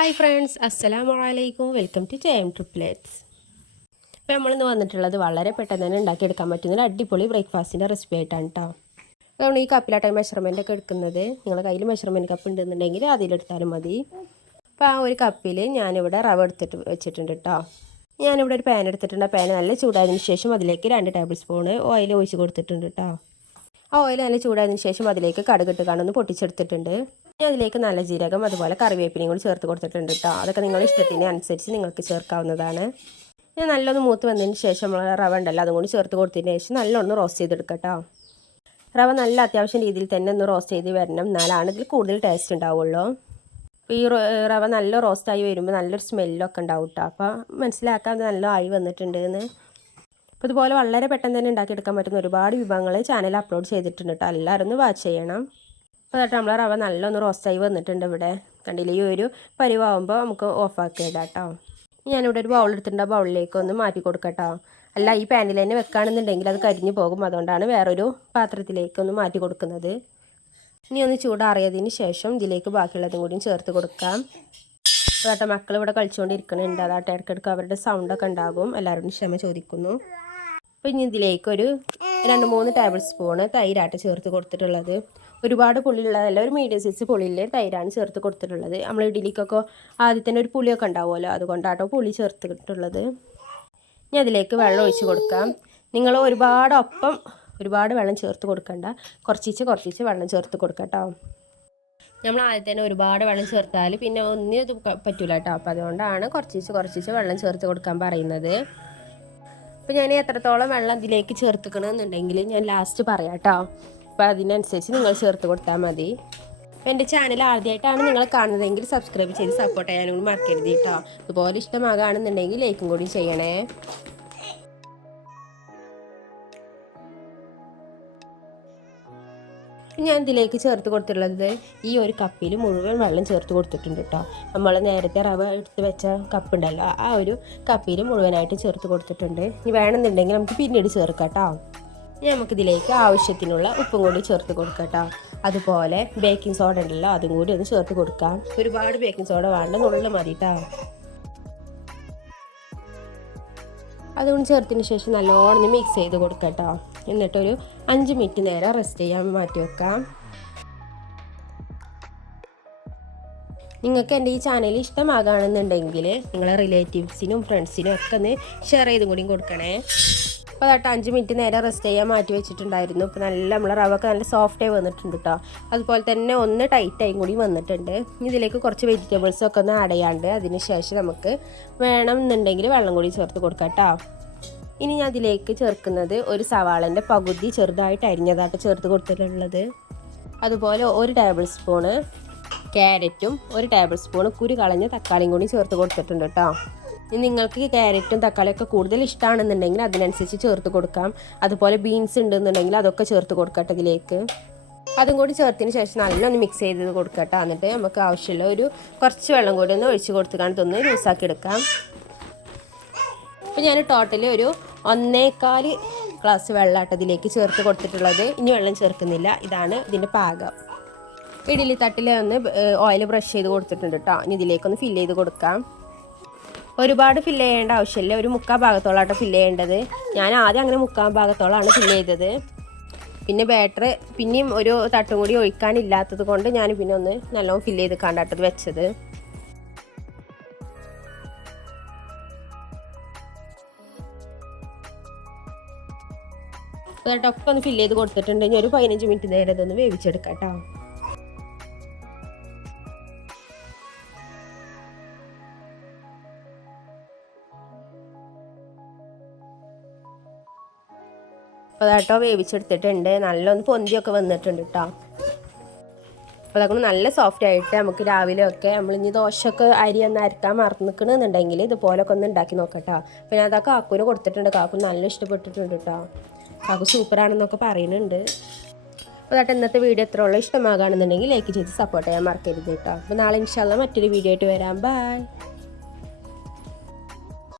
Hi friends, അസ്സലാമു അലൈക്കും. Welcome to JM triplets. അപ്പോൾ നമ്മളിന്ന് വന്നിട്ടുള്ളത് വളരെ പെട്ടെന്ന് തന്നെ ഉണ്ടാക്കിയെടുക്കാൻ പറ്റുന്ന ഒരു അടിപൊളി ബ്രേക്ക്ഫാസ്റ്റിൻ്റെ റെസിപ്പി ആയിട്ടാണ് കേട്ടോ. അപ്പോൾ നമ്മൾ ഈ കപ്പിലാട്ടായി മെഷർമെൻ്റ് ഒക്കെ എടുക്കുന്നത്. നിങ്ങളുടെ കയ്യിൽ മെഷർമെൻറ്റ് കപ്പ് ഉണ്ടെന്നുണ്ടെങ്കിൽ അതിലെടുത്താലും മതി. അപ്പോൾ ആ ഒരു കപ്പിൽ ഞാനിവിടെ റവ എടുത്തിട്ട് വെച്ചിട്ടുണ്ട് കേട്ടോ. ഞാനിവിടെ ഒരു പാൻ എടുത്തിട്ടുണ്ട്. ആ പാൻ നല്ല ചൂടായതിനു ശേഷം അതിലേക്ക് 2 ടേബിൾ സ്പൂൺ ഓയിൽ ഒഴിച്ച് കൊടുത്തിട്ടുണ്ട് കേട്ടോ. ആ ഓയിൽ നല്ല ചൂടായതിനു ശേഷം അതിലേക്ക് കടുകിട്ട് കാണുന്ന പൊട്ടിച്ചെടുത്തിട്ടുണ്ട്. അതിലേക്ക് നല്ല ജീരകം അതുപോലെ കറിവേപ്പിലയും കൂടി ചേർത്ത് കൊടുത്തിട്ടുണ്ട് കേട്ടോ. അതൊക്കെ നിങ്ങളുടെ ഇഷ്ടത്തിന് അനുസരിച്ച് നിങ്ങൾക്ക് ചേർക്കാവുന്നതാണ്. ഞാൻ നല്ലൊന്ന് മൂത്ത് വന്നതിന് ശേഷം നമ്മൾ റവ ഉണ്ടല്ലോ അതും കൂടി ചേർത്ത് കൊടുത്തതിന് ശേഷം നല്ലൊന്ന് റോസ്റ്റ് ചെയ്തെടുക്കാം കേട്ടോ. റവ നല്ല അത്യാവശ്യം രീതിയിൽ തന്നെ ഒന്ന് റോസ്റ്റ് ചെയ്ത് വരണം, എന്നാലാണ് ഇതിൽ കൂടുതൽ ടേസ്റ്റ് ഉണ്ടാവുള്ളൂ. അപ്പോൾ ഈ റവ നല്ല റോസ്റ്റായി വരുമ്പോൾ നല്ലൊരു സ്മെല്ലൊക്കെ ഉണ്ടാവും കേട്ടോ. അപ്പോൾ മനസ്സിലാക്കാൻ നല്ല ആയി വന്നിട്ടുണ്ട് എന്ന്. അപ്പോൾ ഇതുപോലെ വളരെ പെട്ടെന്ന് തന്നെ ഉണ്ടാക്കിയെടുക്കാൻ പറ്റുന്ന ഒരുപാട് വിഭവങ്ങൾ ചാനൽ അപ്ലോഡ് ചെയ്തിട്ടുണ്ട് കേട്ടോ. എല്ലാവരും ഒന്ന് വാച്ച് ചെയ്യണം. അപ്പോൾ അതായിട്ട് നമ്മളെ റവ നല്ലൊന്ന് റോസ്റ്റായി വന്നിട്ടുണ്ട്. ഇവിടെ കണ്ടില്ല, ഈ ഒരു പരിവാകുമ്പോൾ നമുക്ക് ഓഫാക്കി ഇടാം കേട്ടോ. ഞാനിവിടെ ഒരു ബൗൾ എടുത്തിട്ടുണ്ട്. ആ ബൗളിലേക്ക് ഒന്ന് മാറ്റി കൊടുക്കാം കേട്ടോ. അല്ല, ഈ പാനിൽ തന്നെ വെക്കുകയാണെന്നുണ്ടെങ്കിൽ അത് കരിഞ്ഞു പോകും. അതുകൊണ്ടാണ് വേറൊരു പാത്രത്തിലേക്ക് ഒന്ന് മാറ്റി കൊടുക്കുന്നത്. ഇനി ഒന്ന് ചൂടാറിയതിന് ശേഷം ഇതിലേക്ക് ബാക്കിയുള്ളതും കൂടിയും ചേർത്ത് കൊടുക്കാം. അതാട്ടെ മക്കൾ ഇവിടെ കളിച്ചുകൊണ്ടിരിക്കുന്നുണ്ട്. അതാട്ടെ ഇടയ്ക്കിടയ്ക്ക് അവരുടെ സൗണ്ടൊക്കെ ഉണ്ടാകും. എല്ലാവരോടും ക്ഷമ ചോദിക്കുന്നു. അപ്പോൾ ഇനി ഇതിലേക്കൊരു 2-3 ടേബിൾ സ്പൂണ് തൈരാട്ട് ചേർത്ത് കൊടുത്തിട്ടുള്ളത്. ഒരുപാട് പുളിയുള്ളതല്ല, ഒരു മീഡിയം സൈസ് പുളിയിലെ തൈരാണ് ചേർത്ത് കൊടുത്തിട്ടുള്ളത്. നമ്മൾ ഇഡ്ഡലിക്കൊക്കെ ആദ്യം തന്നെ ഒരു പുളിയൊക്കെ ഉണ്ടാവുമല്ലോ, അതുകൊണ്ടാട്ടോ പുളി ചേർത്തിട്ടുള്ളത്. ഇനി അതിലേക്ക് വെള്ളം ഒഴിച്ച് കൊടുക്കാം. നിങ്ങൾ ഒരുപാട് വെള്ളം ചേർത്ത് കൊടുക്കണ്ട, കുറച്ചിച്ച് വെള്ളം ചേർത്ത് കൊടുക്കാം കേട്ടോ. നമ്മൾ ആദ്യം തന്നെ ഒരുപാട് വെള്ളം ചേർത്താൽ പിന്നെ ഒന്നിനും ഇത് പറ്റില്ല കേട്ടോ. അപ്പോൾ അതുകൊണ്ടാണ് കുറച്ചിച്ച് വെള്ളം ചേർത്ത് കൊടുക്കാൻ പറയുന്നത്. അപ്പോൾ ഞാൻ എത്രത്തോളം വെള്ളം ഇതിലേക്ക് ചേർത്തുക്കണമെന്നുണ്ടെങ്കിൽ ഞാൻ ലാസ്റ്റ് പറയാം കേട്ടോ. അപ്പോൾ അതിനനുസരിച്ച് നിങ്ങൾ ചേർത്ത് കൊടുത്താൽ മതി. അപ്പോൾ എൻ്റെ ചാനൽ ആദ്യമായിട്ടാണ് നിങ്ങൾ കാണുന്നതെങ്കിൽ സബ്സ്ക്രൈബ് ചെയ്ത് സപ്പോർട്ട് ചെയ്യാനും കൂടി മറക്കരുത് കേട്ടോ. അതുപോലെ ഇഷ്ടമാകുകയാണെന്നുണ്ടെങ്കിൽ ലൈക്കും കൂടി ചെയ്യണേ. ഞാൻ ഇതിലേക്ക് ചേർത്ത് കൊടുത്തിട്ടുള്ളത് ഈ ഒരു കപ്പിൽ മുഴുവൻ വെള്ളം ചേർത്ത് കൊടുത്തിട്ടുണ്ട് കേട്ടോ. നമ്മൾ നേരത്തെ റവ എടുത്ത് വെച്ച കപ്പ് ഉണ്ടല്ലോ, ആ ഒരു കപ്പിൽ മുഴുവനായിട്ട് ചേർത്ത് കൊടുത്തിട്ടുണ്ട്. ഇനി വേണമെന്നുണ്ടെങ്കിൽ നമുക്ക് പിന്നീട് ചേർക്കാം കേട്ടോ. ഇനി നമുക്കിതിലേക്ക് ആവശ്യത്തിനുള്ള ഉപ്പും കൂടി ചേർത്ത് കൊടുക്കാം കേട്ടോ. അതുപോലെ ബേക്കിംഗ് സോഡ ഉണ്ടല്ലോ, അതും കൂടി ഒന്ന് ചേർത്ത് കൊടുക്കാം. ഒരുപാട് ബേക്കിംഗ് സോഡ വേണ്ട, നുള്ളിൽ മതി കേട്ടോ. അതുകൊണ്ട് ചേർത്തതിന് ശേഷം നല്ലോണം മിക്സ് ചെയ്ത് കൊടുക്കാം കേട്ടോ. എന്നിട്ടൊരു 5 മിനിറ്റ് നേരം റെസ്റ്റ് ചെയ്യാൻ മാറ്റി വെക്കാം. നിങ്ങൾക്ക് എൻ്റെ ഈ ചാനൽ ഇഷ്ടമാകുകയാണെന്നുണ്ടെങ്കിൽ നിങ്ങളെ റിലേറ്റീവ്സിനും ഫ്രണ്ട്സിനും ഒക്കെ ഒന്ന് ഷെയർ ചെയ്തും കൂടി കൊടുക്കണേ. അപ്പോൾ അതായിട്ട് 5 മിനിറ്റ് നേരം റെസ്റ്റ് ചെയ്യാൻ മാറ്റി വെച്ചിട്ടുണ്ടായിരുന്നു. ഇപ്പോൾ നമ്മളെ റവൊക്കെ നല്ല സോഫ്റ്റായി വന്നിട്ടുണ്ട് കേട്ടോ. അതുപോലെ തന്നെ ഒന്ന് ടൈറ്റായും കൂടി വന്നിട്ടുണ്ട്. ഇതിലേക്ക് കുറച്ച് വെജിറ്റബിൾസൊക്കെ ഒന്ന് ആഡ് ചെയ്യാണ്ട് അതിന് ശേഷം നമുക്ക് വേണമെന്നുണ്ടെങ്കിൽ വെള്ളം കൂടി ചേർത്ത് കൊടുക്കാം കേട്ടോ. ഇനി ഞാൻ അതിലേക്ക് ചേർക്കുന്നത് ഒരു സവാളൻ്റെ പകുതി ചെറുതായിട്ട് അരിഞ്ഞതായിട്ട് ചേർത്ത് കൊടുത്തിട്ടുള്ളത്. അതുപോലെ 1 ടേബിൾ സ്പൂണ് ക്യാരറ്റും 1 ടേബിൾ സ്പൂണ് കുരു കളഞ്ഞ തക്കാളിയും കൂടി ചേർത്ത് കൊടുത്തിട്ടുണ്ട് കേട്ടോ. ഇനി നിങ്ങൾക്ക് ക്യാരറ്റും തക്കാളിയൊക്കെ കൂടുതൽ ഇഷ്ടമാണെന്നുണ്ടെങ്കിൽ അതിനനുസരിച്ച് ചേർത്ത് കൊടുക്കാം. അതുപോലെ ബീൻസ് ഉണ്ടെന്നുണ്ടെങ്കിൽ അതൊക്കെ ചേർത്ത് കൊടുക്കട്ടെ ഇതിലേക്ക്. അതും കൂടി ചേർത്തതിന് ശേഷം നല്ലൊന്ന് മിക്സ് ചെയ്ത് കൊടുക്കട്ടെ. എന്നിട്ട് നമുക്ക് ആവശ്യമുള്ള കുറച്ച് വെള്ളം കൂടി ഒന്ന് ഒഴിച്ച് കൊടുത്ത് ഒന്ന് ലൂസാക്കി എടുക്കാം. അപ്പോൾ ഞാൻ ടോട്ടലി 1.25 ഗ്ലാസ് വെള്ളമായിട്ട് ഇതിലേക്ക് ചേർത്ത് കൊടുത്തിട്ടുള്ളത്. ഇനി വെള്ളം ചേർക്കുന്നില്ല. ഇതാണ് ഇതിൻ്റെ പാകം. ഇഡ്ഡലി തട്ടിൽ ഒന്ന് ഓയിൽ ബ്രഷ് ചെയ്ത് കൊടുത്തിട്ടുണ്ട് കേട്ടോ. ഇനി ഇതിലേക്കൊന്ന് ഫില്ല് ചെയ്ത് കൊടുക്കാം. ഒരുപാട് ഫില്ല് ചെയ്യേണ്ട ആവശ്യമില്ല, ഒരു 3/4 ഭാഗത്തോളാട്ടോ ഫില്ല് ചെയ്യേണ്ടത്. ഞാൻ ആദ്യം അങ്ങനെ 3/4 ഭാഗത്തോളാണ് ഫില്ല് ചെയ്തത്. പിന്നെ ബാറ്റർ പിന്നെയും ഒരു തട്ടും കൂടി ഒഴിക്കാനില്ലാത്തത് കൊണ്ട് ഞാൻ പിന്നെ ഒന്ന് നല്ലോണം ഫില്ല് ചെയ്ത് കണ്ടാട്ടത് വെച്ചത്. അതായിട്ടൊക്കെ ഒന്ന് ഫില്ല് ചെയ്ത് കൊടുത്തിട്ടുണ്ട്. ഇനി ഒരു 15 മിനിറ്റ് നേരം ഇതൊന്ന് വേവിച്ചെടുക്കാം കേട്ടോ. അപ്പോൾ അതാട്ടോ വേവിച്ചെടുത്തിട്ടുണ്ട്. നല്ലൊന്ന് പൊന്തിയൊക്കെ വന്നിട്ടുണ്ട് കേട്ടോ. അപ്പോൾ അതൊക്കെ നല്ല സോഫ്റ്റ് ആയിട്ട് നമുക്ക് രാവിലെയൊക്കെ നമ്മളിനി ദോശയൊക്കെ അരി ഒന്ന് അരക്കാൻ മറന്നിക്കണമെന്നുണ്ടെങ്കിൽ ഇതുപോലൊക്കെ ഒന്ന് ഉണ്ടാക്കി നോക്കട്ടോ. പിന്നെ അതൊക്കെ കാക്കൂന് കൊടുത്തിട്ടുണ്ട്. കാക്കൂന് നല്ല ഇഷ്ടപ്പെട്ടിട്ടുണ്ട് കേട്ടോ. കാക്കു സൂപ്പറാണെന്നൊക്കെ പറയുന്നുണ്ട്. അപ്പോൾ അതായിട്ട് ഇന്നത്തെ വീഡിയോ എത്ര ഉള്ള ഇഷ്ടമാകുകയാണെന്നുണ്ടെങ്കിൽ ലൈക്ക് ചെയ്ത് സപ്പോർട്ട് ചെയ്യാൻ മറക്കരുത് കേട്ടോ. അപ്പോൾ നാളെ ഇൻഷാല്ലാ മറ്റൊരു വീഡിയോ ആയിട്ട് വരാം. ബൈ.